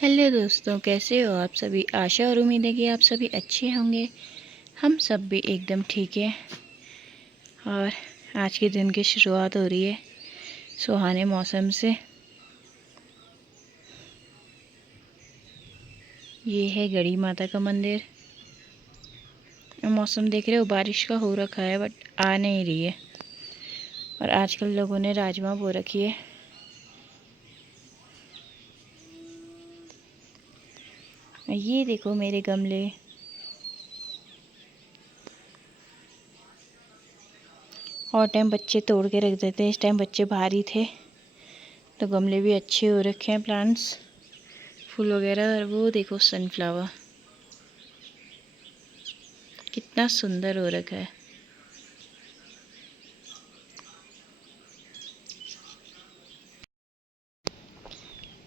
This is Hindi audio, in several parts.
हेलो दोस्तों, कैसे हो आप सभी। आशा और उम्मीद है कि आप सभी अच्छे होंगे। हम सब भी एकदम ठीक है। और आज के दिन की शुरुआत हो रही है सुहाने मौसम से। ये है गढ़ी माता का मंदिर। मौसम देख रहे हो, बारिश का हो रखा है बट आ नहीं रही है। और आजकल लोगों ने राजमा बो रखी है। ये देखो मेरे गमले। और टाइम बच्चे तोड़ के रख देते हैं, इस टाइम बच्चे बाहर ही थे तो गमले भी अच्छे हो रखे हैं, प्लांट्स फूल वगैरह। और वो देखो सनफ्लावर कितना सुंदर हो रखा है।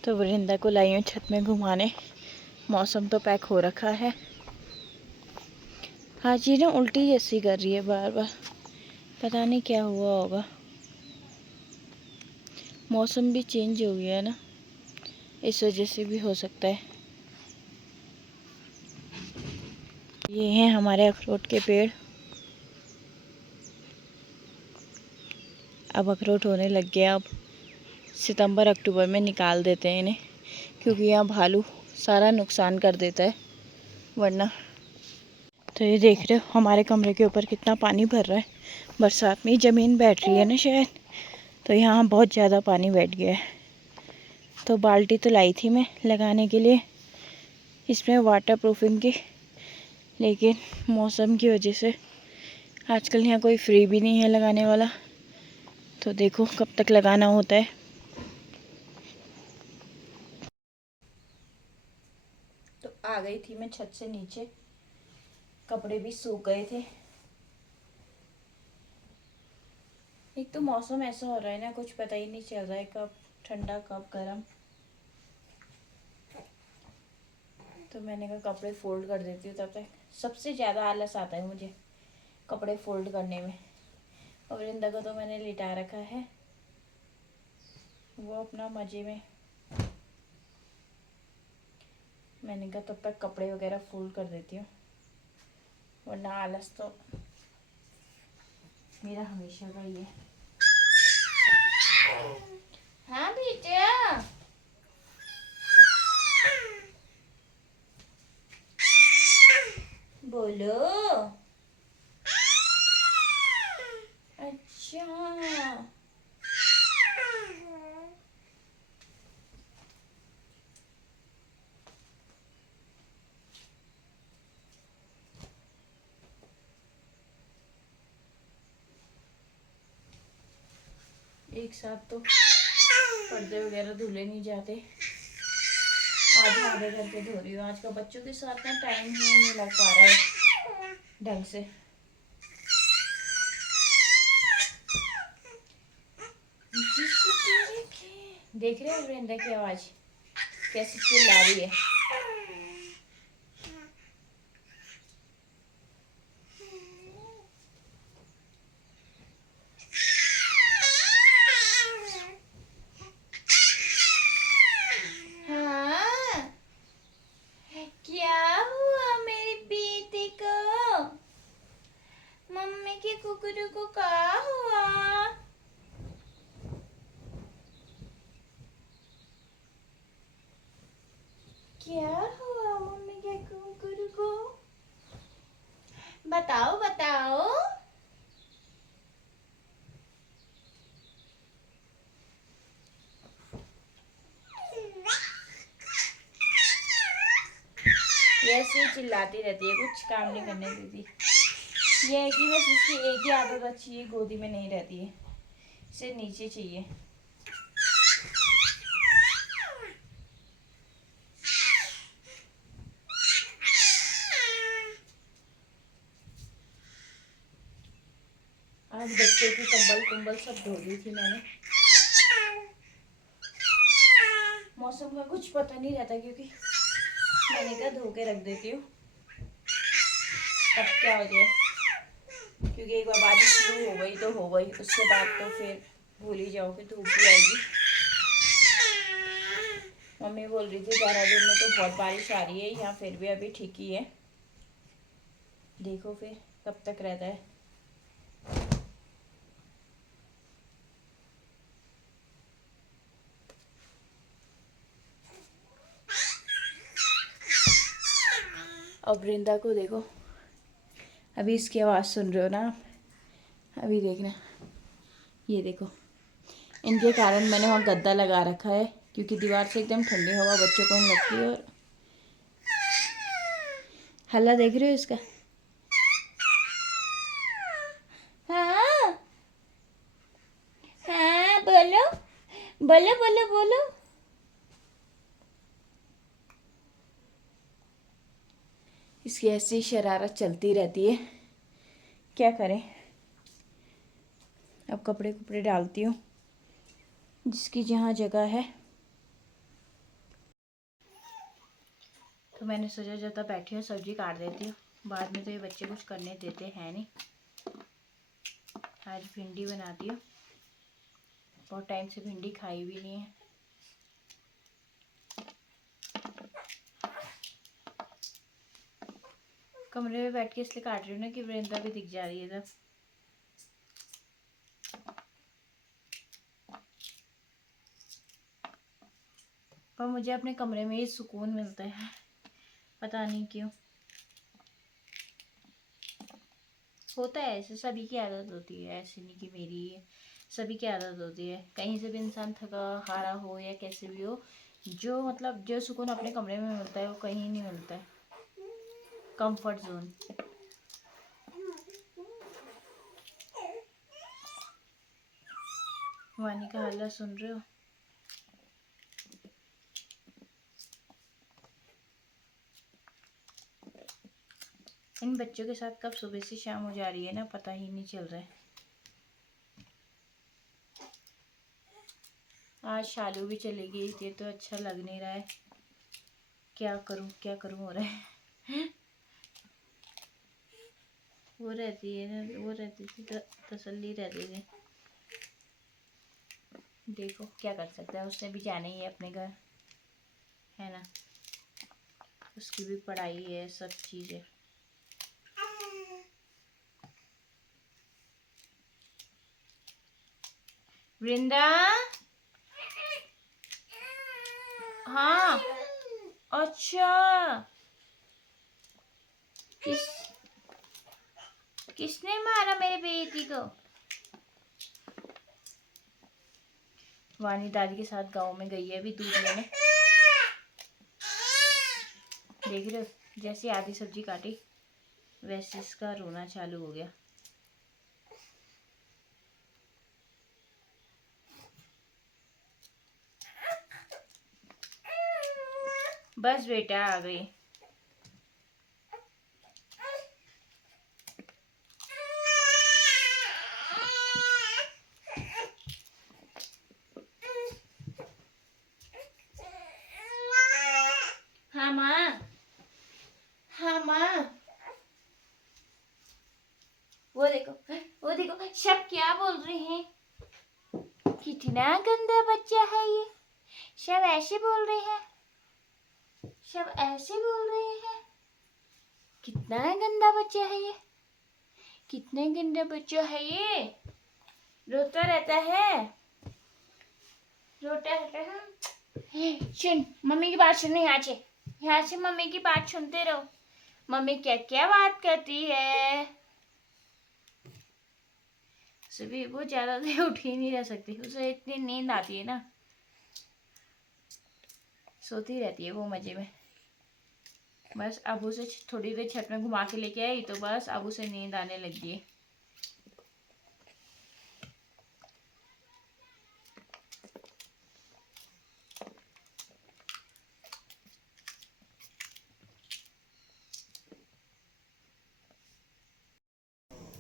तो वृंदा को लाई हूँ छत में घुमाने। मौसम तो पैक हो रखा है। आज ये ना उल्टी जैसी कर रही है बार बार, पता नहीं क्या हुआ होगा। मौसम भी चेंज हो गया है ना, इस वजह से भी हो सकता है। ये हैं हमारे अखरोट के पेड़। अब अखरोट होने लग गया। अब सितंबर अक्टूबर में निकाल देते हैं इन्हें, क्योंकि यहाँ भालू सारा नुकसान कर देता है वरना। तो ये देख रहे हो हमारे कमरे के ऊपर कितना पानी भर रहा है। बरसात में ज़मीन बैठ रही है ना शायद, तो यहाँ बहुत ज़्यादा पानी बैठ गया है। तो बाल्टी तो लाई थी मैं लगाने के लिए इसमें वाटर प्रूफिंग की, लेकिन मौसम की वजह से आजकल यहाँ कोई फ्री भी नहीं है लगाने वाला। तो देखो कब तक लगाना होता है। तो आ गई थी मैं छत से नीचे, कपड़े भी सूख गए थे। एक तो मौसम ऐसा हो रहा है ना, कुछ पता ही नहीं चल रहा है कब ठंडा कब गर्म। तो मैंने कहा कपड़े फोल्ड कर देती हूँ, तब तक। सबसे ज़्यादा आलस आता है मुझे कपड़े फोल्ड करने में। और वृंदा को तो मैंने लिटा रखा है, वो अपना मज़े में। मैंने कहा तब तक कपड़े वगैरह फोल्ड कर देती हूँ, वरना आलस तो मेरा हमेशा का ही है। हाँ बेटा, बोलो। अच्छा, एक साथ तो पर्दे वगैरह धुले नहीं जाते, आधे आधे करके धो रही हूँ। आज का बच्चों के साथ ना टाइम ही नहीं लग पा रहा है ढंग से। देख रहे हो वृंदा की आवाज कैसे चिल्ला रही है। हाँ, क्या हुआ मेरी बेटी को। मम्मी के कुकरू को क्या हुआ। क्या हुआ मम्मी के कुकरू को, बताओ बताओ। ये ऐसे चिल्लाती रहती है, कुछ काम नहीं करने देती। ये है कि बस इसकी एक ही आदत अच्छी है, गोदी में नहीं रहती है, इसे नीचे चाहिए। आज बच्चे की कंबल कुंबल सब धो दी थी मैंने। मौसम का कुछ पता नहीं रहता, क्योंकि मैंने कहा धो के रख देती हूँ तब क्या हो जाए। क्योंकि एक बार बारिश शुरू हो गई तो हो गई, उसके बाद तो फिर भूल ही जाओ कि धूप भी आएगी। मम्मी बोल रही थी देहरादून में तो बहुत बारिश आ रही है, यहाँ फिर भी अभी ठीक ही है। देखो फिर कब तक रहता है। अब वृंदा को देखो, अभी इसकी आवाज़ सुन रहे हो ना आप? अभी देखना, ये देखो, इनके कारण मैंने वहाँ गद्दा लगा रखा है क्योंकि दीवार से एकदम ठंडी हवा बच्चों को नहीं लगती है। और हल्ला देख रहे हो इसका? हाँ हाँ, बोलो बोलो बोलो बोलो। इसकी ऐसी शरारत चलती रहती है, क्या करें। अब कपड़े कपड़े डालती हूँ जिसकी जहाँ जगह है। तो मैंने सोचा जब तक बैठी हूँ सब्जी काट देती हूँ, बाद में तो ये बच्चे कुछ करने देते हैं नहीं। आज भिंडी बनाती हूँ, बहुत टाइम से भिंडी खाई भी नहीं है। कमरे में बैठ के इसलिए काट रही हूँ ना कि वृंदा भी दिख जा रही है तब। पर मुझे अपने कमरे में ही सुकून मिलता है, पता नहीं क्यों। होता है ऐसे, सभी की आदत होती है, ऐसे नहीं कि मेरी है, सभी की आदत होती है। कहीं से भी इंसान थका हारा हो या कैसे भी हो, जो मतलब जो सुकून अपने कमरे में मिलता है वो कहीं नहीं मिलता है। Comfort zone. वानी का हल्ला सुन रहे हो? इन बच्चों के साथ कब सुबह से शाम हो जा रही है ना, पता ही नहीं चल रहा है। आज शालू भी चली गई थी तो अच्छा लग नहीं रहा है। क्या करूं हो रहा है। वो रहती है ना, वो रहती थी तो तसल्ली रहती थी। देखो क्या कर सकता है, उसने भी जाना ही है अपने घर, है ना। उसकी भी पढ़ाई है, सब चीज़ें। वृंदा, हाँ अच्छा, किसने मारा मेरे बेटी को? वानी दादी के साथ गांव में गई है अभी दूध लेने। देख रहे हो, जैसे आधी सब्जी काटी वैसे इसका रोना चालू हो गया। बस बेटा आ गई। हाँ माँ, हाँ माँ। वो देखो, वो देखो, सब क्या बोल रहे हैं। कितना गंदा बच्चा है ये, सब ऐसे बोल रहे हैं, सब ऐसे बोल रहे हैं। कितना गंदा बच्चा है ये, कितना गंदा बच्चा है ये। रोता रहता है, रोता रहता है। सुन, मम्मी की बात सुनो, यहाँ से मम्मी की बात सुनते रहो। मम्मी क्या क्या बात करती है। सुबह वो ज्यादा देर उठ ही नहीं रह सकती, उसे इतनी नींद आती है ना, सोती रहती है वो मजे में। बस अब उसे थोड़ी देर छत में घुमा के लेके आई तो बस अब उसे नींद आने लगी है।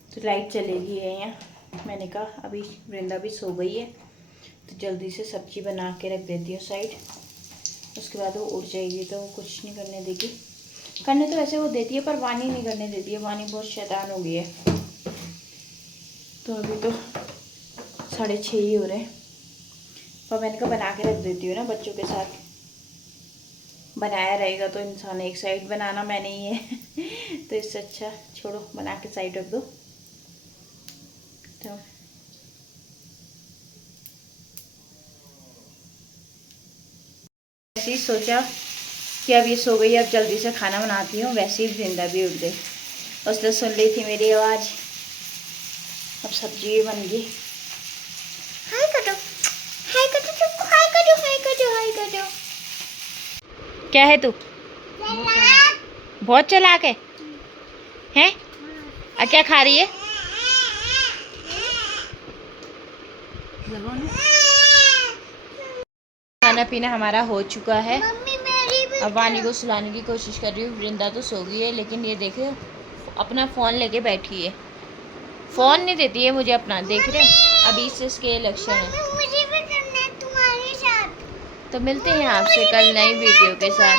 तो लाइट चलेगी है यहाँ। मैंने कहा अभी वृंदा भी सो गई है तो जल्दी से सब्जी बना के रख देती हूँ साइड, उसके बाद वो उठ जाएगी तो वो कुछ नहीं करने देगी। करने तो वैसे वो देती है पर वानी नहीं करने देती है, वानी बहुत शैतान हो गई है। तो अभी तो 6:30 ही हो रहे हैं, पर मैंने कहा बना के रख देती हूँ ना बच्चों के साथ। बनाया रहेगा तो इंसान एक साइड बनाना मैंने ही है तो इससे अच्छा छोड़ो, बना के साइड रख दो। तो ऐसे ही सोचा कि अब ये सो गई, अब जल्दी से खाना बनाती हूँ। वैसे ही वृंदा भी उठ गई, उसने सुन ली थी मेरी आवाज़। अब सब्जी बन गई। हाय कर दो, हाय कर दो, सबको हाय कर दो, हाय कर दो, हाय कर दो। क्या है तू? बहुत चालाक है हैं? और क्या खा रही है? खाना पीना हमारा हो चुका है। अब वानी को सुलाने की कोशिश कर रही हूँ। वृंदा तो सो गई है, लेकिन ये देखे अपना फ़ोन लेके बैठी है। फ़ोन नहीं देती है मुझे अपना, देख रहे हो? अभी से इसके इलेक्शन है। मुझे भी करना है तुम्हारे साथ। तो मिलते हैं आपसे कल नई वीडियो के साथ।